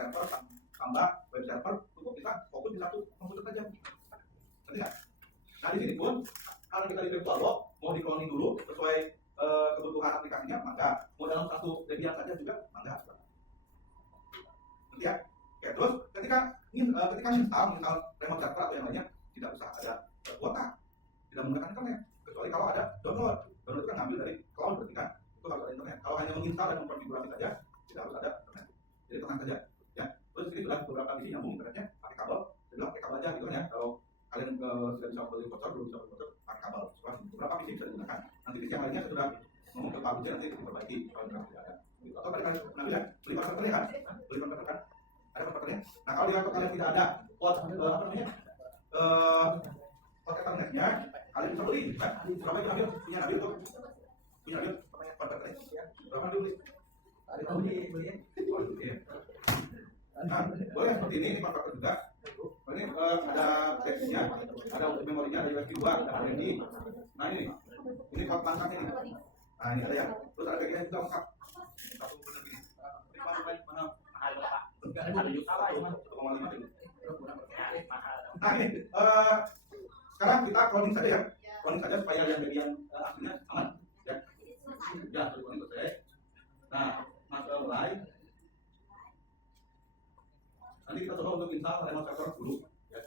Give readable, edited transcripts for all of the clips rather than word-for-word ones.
server tambah web server, cukup kita fokus di satu komputer saja. Ngerti nggak? Nah di sini pun karena kita di VirtualBox mau di cloning dulu sesuai kebutuhan aplikasinya, maka mau dalam satu Debian saja juga mangga. Ngerti ya? Oke, terus ketika install remote server atau yang lainnya tidak usah ada kuota, tidak menggunakan internet, kecuali kalau ada download. Download itu kan ngambil dari cloud, berarti kan itu harus ada internet. Kalau hanya menginstal dan mengkonfigurasi saja, tidak harus ada internet. Jadi tenang saja. Ya, terus ini sudah beberapa misi nyambung internetnya pakai kabel. Jadi pakai kabel aja gitu kan ya. Kalau kalian sudah bisa beli voucher, belum bisa beli voucher, pakai kabel. Beberapa misi bisa digunakan. Nanti misi yang lainnya sudah ngomong ke Pak Budi, nanti diperbaiki kalau tidak ada. Atau pada kalian pernah lihat beli konverternya kan? Beli konverter kan? Ada konverternya. Nah kalau di laptop kalian tidak ada port apa namanya? Port Ethernetnya, kalian bisa beli kan? Berapa itu Nabil? Punya Nabil tuh? Punya Nabil? Konverternya? Berapa Nabil beli? Ada tahu beli ya? Oh, iya. Nah, boleh seperti ini konverter juga. Ini ada teksnya, ada untuk memorinya, ada USB 2, ada HDMI. Nah ini port pangkatnya ini. Nah ini ada ya. Terus ada bagian juga lengkap. Satu benar gini. Ini mahal. Mahal Pak. Enggak ada juta lah ya. 1,5 ini. Mahal. Nah ini sekarang kita cloning saja ya. Cloning saja supaya yang aslinya aman. Ya. Ya, cloning selesai. Nah, masuk mulai. Nanti kita coba untuk install remote server dulu. Ya.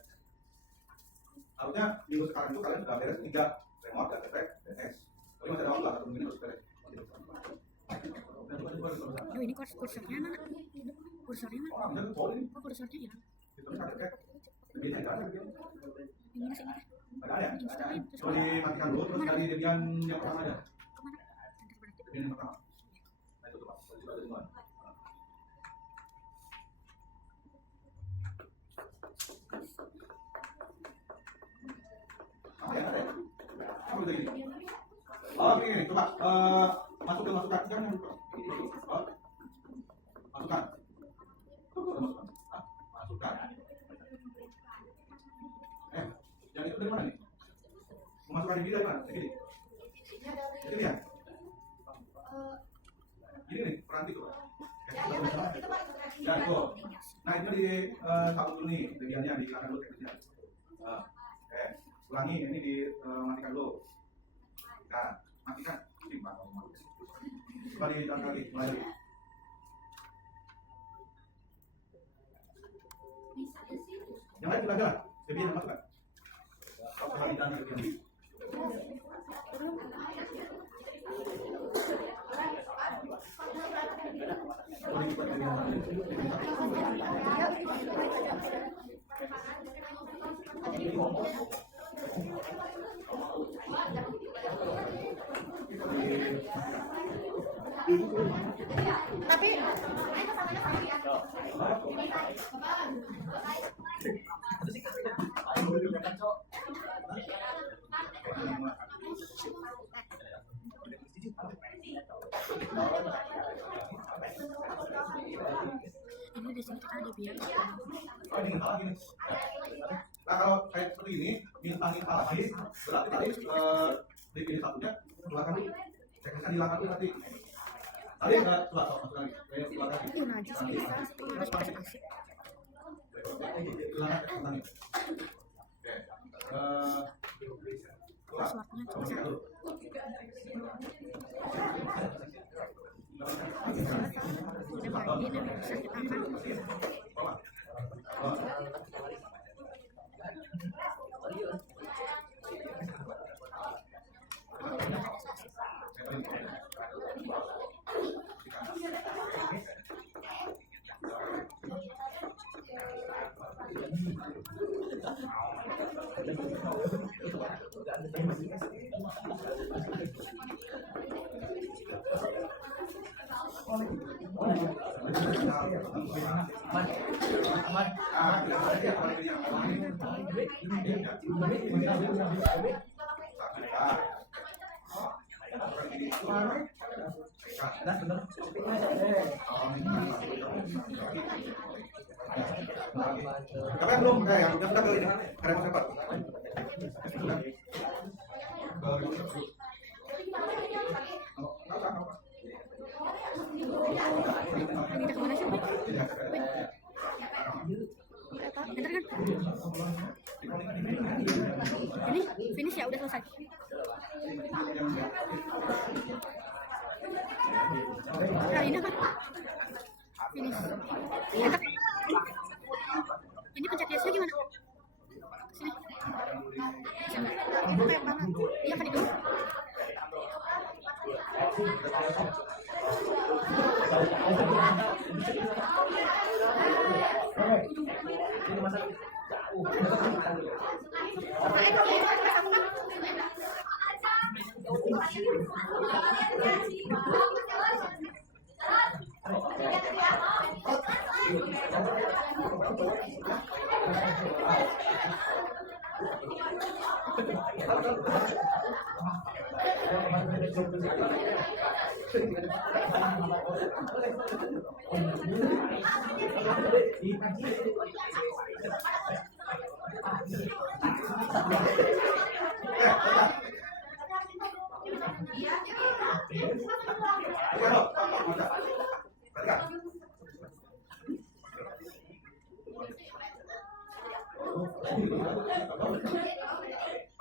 Harusnya minggu sekarang itu kalian sudah beres 3 remote dan efek DNS. Tapi masih ada waktu lah, 1 minggu harus beres. Oh ini kursornya mana? Kursornya mana? Oh, bisa tuh ini. Oh kursornya ya? Itu kan efek. Debian tidak ada. Ini masih ini. Ada ya? Ada. Coba dimatikan dulu, terus dari Debian yang pertama aja. Kemana? Debian yang pertama. Nah itu tuh Pak. Coba ada semua. Ada ya? Ada ya? Apa itu ini? Oh ini, coba masukkan jangan lupa. Masukkan. Masukkan. Yang itu dari mana nih? Memasukkan ini dari mana? Segini. Segini ya? Ini nih, peranti tuh. Ya, itu. Nah, itu di sabun dulu nih, bagiannya dihilangkan dulu teksnya. Oke, ulangi, ini dimatikan dulu. Matikan. Coba di lagi, mulai lagi. Yang lain sudah jalan, bagian yang masukkan. Coba di dalam bagian ini. Tapi ini di sini kita ada biar. Oh, ini salah gini. Nah kalau kayak seperti ini, bintang instalasi berarti tadi definisi satunya keluarkan dulu. Teknisnya dihilangkan dulu nanti. Tadi ada coba masuk lagi. Kayak keluarkan lagi. Itu najis bisa harus pakai asik. Hilangkan tentang ini. Oke. Passwordnya cuma satu. Udah pagi nih bisa kita akan. Kalian belum yang sudah ke ini karena mau cepat. Ini dah kemana sih? Ini finish ya, udah selesai. Nah, ini apa? Finish. Mantap. Ini pencet biasanya gimana? Sini. Itu kayak mana? Iya kan itu?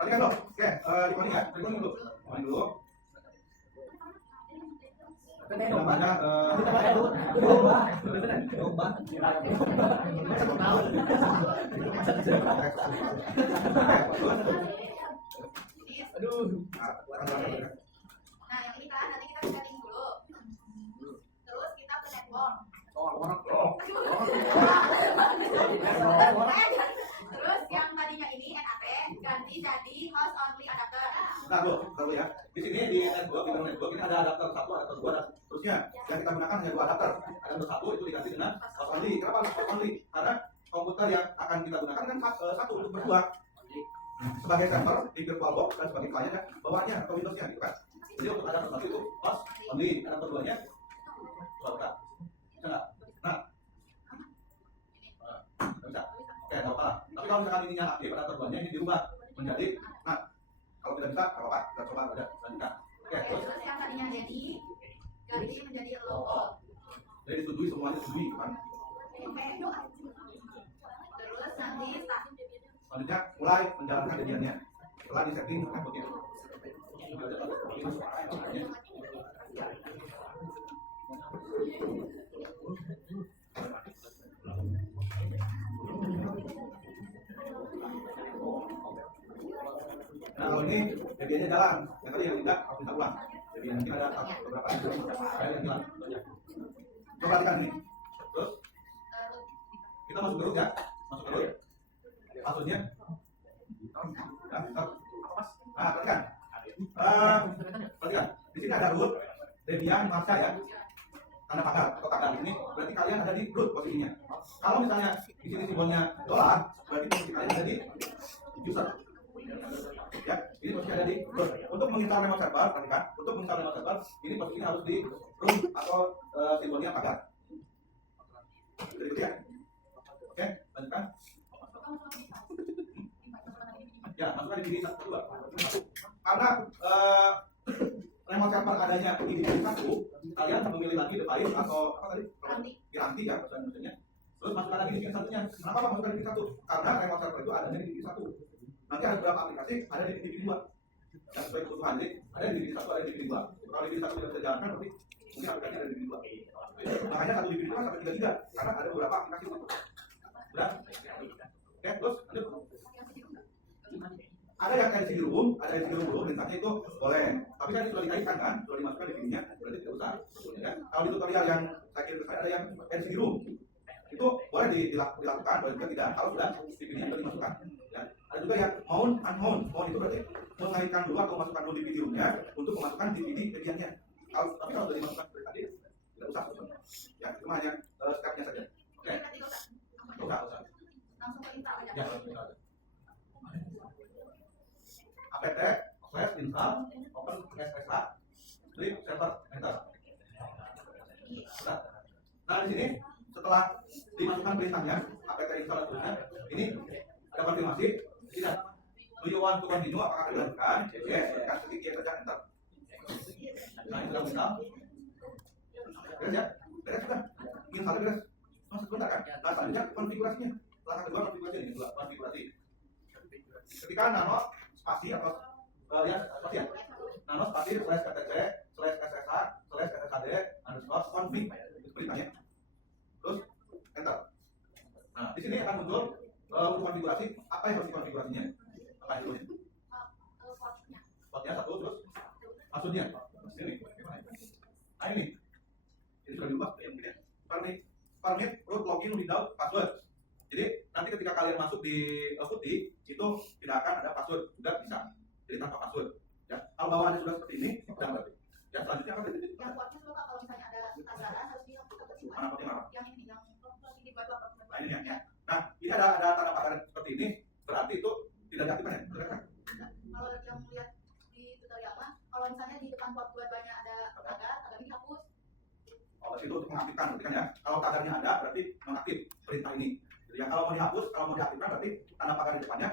Perhatikan dong. Oke, dimana ya? Dimana dulu? Dimana dulu? Namanya Nah, yang ini kan nanti kita setting dulu. Terus kita ke network. Terus yang tadinya ini NAT ganti jadi host only adapter. Nah, dulu ya. Di sini di network ini ada adapter 1, adapter 2, dan seterusnya. Yang kita gunakan hanya 2 adapter. Adapter 1 itu diganti dengan host only. Kenapa host only? Karena komputer yang akan kita gunakan kan satu untuk berdua. Sebagai server di VirtualBox dan sebagai kliennya bawaannya atau Windowsnya gitu kan. Jadi untuk adapter 1 itu host only, adapter 2-nya bisa nggak? Nah, bisa. Oke, nggak apa-apa. Tapi kalau misalkan ininya aktif, adapter 2-nya ini dirubah menjadi, nah, kalau tidak bisa, nggak apa-apa. Kita coba aja lanjutkan. Oke, terus Terus yang tadinya jadi ganti menjadi logo. jadi disetujui, semuanya disetujui gitu kan. Terus nanti start. Selanjutnya mulai menjalankan kajiannya setelah di setting networknya. Nah, kalau ini jadinya jalan, yang tadi yang tidak harus kita ulang. Jadi nanti ada beberapa yang hilang. Coba perhatikan ini. Terus kita masuk terus ya, masuk terus. Maksudnya, perhatikan. Perhatikan. Di sini ada root, Debian, Marsha ya. Tanda pagar atau tagar ini berarti kalian ada di root posisinya. Kalau misalnya di sini simbolnya dolar, berarti posisi kalian ada di user. Ya, ini posisi ada di root. Untuk menginstal remote server, perhatikan. Untuk menginstal remote server, ini posisinya harus di root atau simbolnya pagar. Jadi gitu ya. Oke, lanjutkan. Ya, masukkan di divisi 1 2. Karena remote server adanya di divisi 1, kalian memilih lagi device atau apa tadi? Piranti ya maksudnya. Terus masukkan lagi di divisi 1-nya. Kenapa Pak masukkan di divisi 1? Karena remote server itu adanya di divisi 1. Nanti ada beberapa aplikasi ada di divisi 2. Yang sesuai kebutuhan jadi ada di divisi 1, ada di divisi 2. Kalau di divisi 1 tidak bisa dijalankan berarti mungkin aplikasi ada di divisi 2. Makanya satu divisi 2 sampai 3 karena ada beberapa aplikasi itu. Sudah? Oke, terus lanjut. Ada yang edisi di room, ada edisi di room dulu, perintahnya itu boleh. Tapi kan sudah dikaitkan kan, sudah dimasukkan di filmnya, berarti tidak usah. Ya. Kalau di tutorial yang saya kirim ke saya ada yang edisi di room, itu boleh dilakukan, boleh juga tidak. Kalau sudah di filmnya sudah dimasukkan. Ya. Ada juga yang mount, unmount. Mount itu berarti mengaitkan dulu atau masukkan dulu DVD roomnya untuk memasukkan DVD bagiannya. Tapi kalau sudah dimasukkan dari tadi, tidak usah. Ya, cuma hanya stepnya saja. Oke. Usah. Langsung ke install aja. Ya, apt install open SSH strip server enter. Nah di sini setelah dimasukkan perintahnya apt install dan seterusnya, ini ada konfirmasi tidak. Do you want to continue? Apakah dilanjutkan? Yes, kan ketik yes saja enter. Nah ini sudah install. Beres ya? Beres sudah. Install beres. Masuk sebentar kan? Nah selanjutnya konfigurasinya. Langkah kedua konfigurasi ini, konfigurasi. Ketika nano spasi atau ya spasi ya, nano spasi slash ktc slash ssh slash sshd underscore config itu perintahnya. Terus enter. Nah di sini akan muncul untuk konfigurasi apa yang harus dikonfigurasinya. Apa yang dulu? Portnya satu terus passwordnya. Ini. Nah ini sudah diubah yang begini. Permit root login without password. Jadi nanti ketika kalian masuk di putih itu tidak akan ada password, sudah bisa. Jadi tanpa password. Ya, kalau bawaannya sudah seperti ini, sudah berarti. Ya selanjutnya apa? Yang kuatnya dulu Pak, kalau misalnya ada tanggalan harus dihapus atau sih? Mana putih mana? Yang ini, yang ini buat apa? Nah ini ya. Nah ini ada tanda pagar seperti ini, berarti itu tidak diaktifkan ya? Betul kan? Kalau yang lihat di tutorial mah, kalau misalnya di depan port 2 banyak ada tagar dihapus. Oh itu untuk mengaktifkan, berarti kan ya? Kalau tagarnya ada, berarti mengaktif perintah ini. Jadi ya kalau mau dihapus, kalau mau diaktifkan berarti tanda pagar di depannya